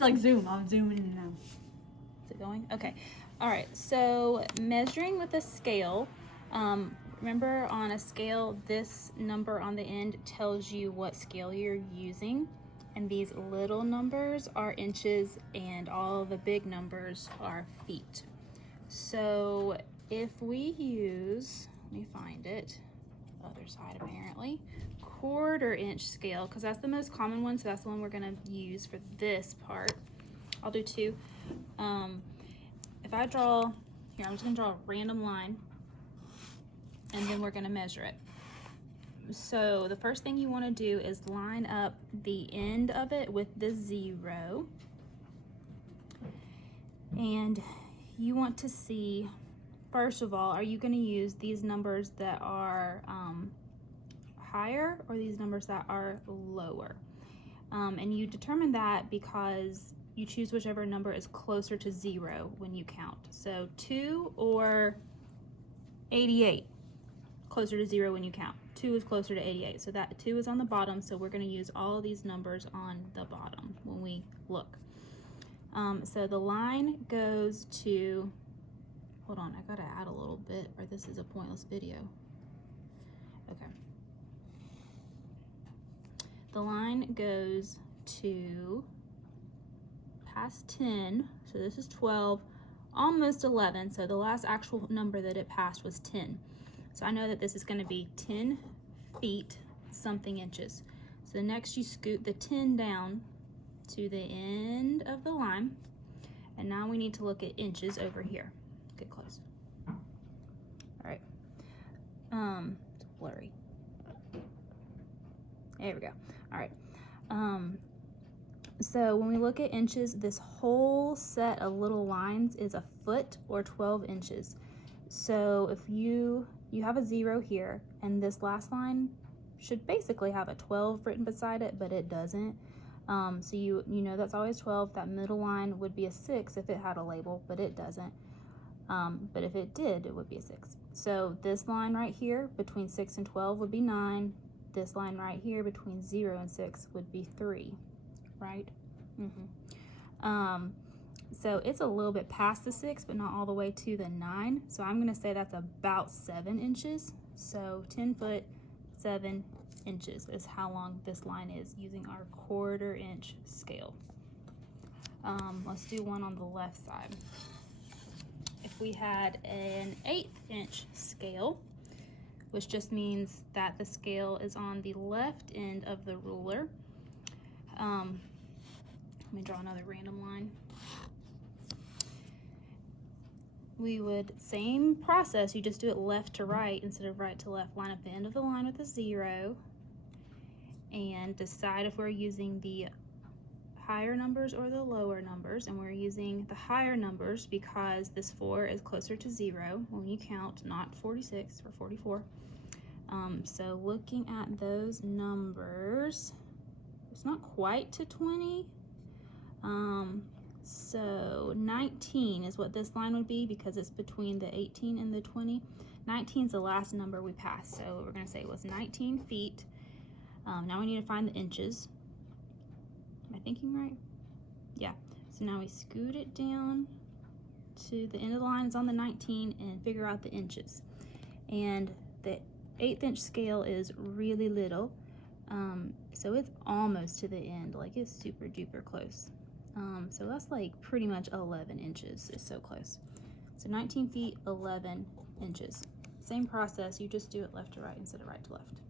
Like zoom, I'm zooming in now. Is it going? Okay. All right, so measuring with a scale, remember on a scale, this number on the end tells you what scale you're using, and these little numbers are inches and all the big numbers are feet. So if we use, let me find it, other side apparently, 1/4 inch scale, because that's the most common one, so that's the one we're gonna use for this part. I'll do 2. If I draw, here I'm just gonna draw a random line and then we're gonna measure it. So the first thing you wanna do is line up the end of it with the 0. And you want to see, first of all, are you gonna use these numbers that are higher or these numbers that are lower? And you determine that because you choose whichever number is closer to 0 when you count. So 2 or 88, closer to 0 when you count. 2 is closer to 88, so that 2 is on the bottom, so we're gonna use all of these numbers on the bottom when we look. So the line goes to, hold on, I gotta add a little bit or this is a pointless video. Okay. The line goes to past 10, so this is 12, almost 11, so the last actual number that it passed was 10. So I know that this is gonna be 10 feet something inches. So next you scoot the 10 down to the end of the line, and now we need to look at inches over here. Get close. All right, it's blurry. There we go. All right. So when we look at inches, this whole set of little lines is a foot or 12 inches. So if you have a 0 here, and this last line should basically have a 12 written beside it, but it doesn't. So you know that's always 12. That middle line would be a 6 if it had a label, but it doesn't. But if it did, it would be a 6. So this line right here between 6 and 12 would be 9. This line right here between 0 and 6 would be 3, right? So it's a little bit past the 6, but not all the way to the 9. So I'm gonna say that's about 7 inches. So 10 foot, 7 inches is how long this line is using our 1/4 inch scale. Let's do one on the left side. If we had an 1/8 inch scale, which just means that the scale is on the left end of the ruler. Let me draw another random line. We would, same process, you just do it left to right instead of right to left. Line up the end of the line with a 0 and decide if we're using the higher numbers or the lower numbers, and we're using the higher numbers because this 4 is closer to 0 when you count, not 46 or 44. So looking at those numbers, it's not quite to 20. So 19 is what this line would be because it's between the 18 and the 20. 19 is the last number we passed, so we're gonna say it was 19 feet. Now we need to find the inches. Am I thinking right? Yeah. So now we scoot it down to the end of the line is on the 19 and figure out the inches. And the 1/8 inch scale is really little, so it's almost to the end, like it's super duper close. So that's like pretty much 11 inches, it's so close. So 19 feet, 11 inches. Same process, you just do it left to right instead of right to left.